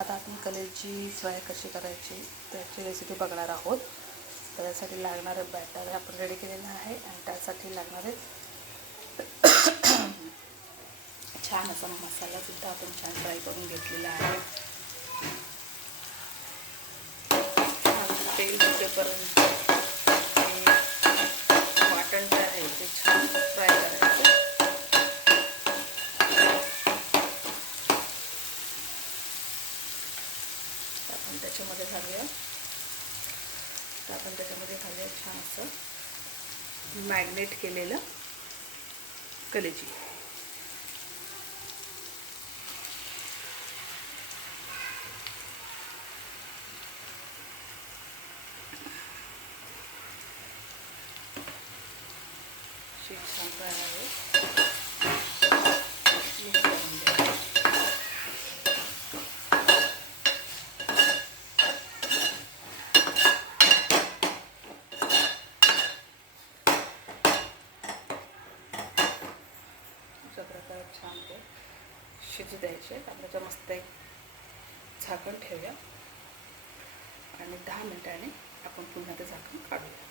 आता आपण कलेची फ्राय कशी करायची त्याची रेसिपी बघणार आहोत. तर त्यासाठी लागणारे बॅटर आपण रेडी केलेलं आहे आणि त्यासाठी लागणारे छान असा मसालासुद्धा आपण छान फ्राय करून घेतलेला आहे. तेल सुटेपर्यंत वाटण जे आहे ते छान फ्राय करायचं. आपण त्याच्यामध्ये घालूया छान असं मॅग्नेट केलेलं कलेजी. छान फ्राय आहे. अशा प्रकारे छान ते शिजू द्यायचे. आपण त्याच्या मस्त एक झाकण ठेवूया आणि 10 मिनिटांनी आपण पुन्हा ते झाकण काढूया.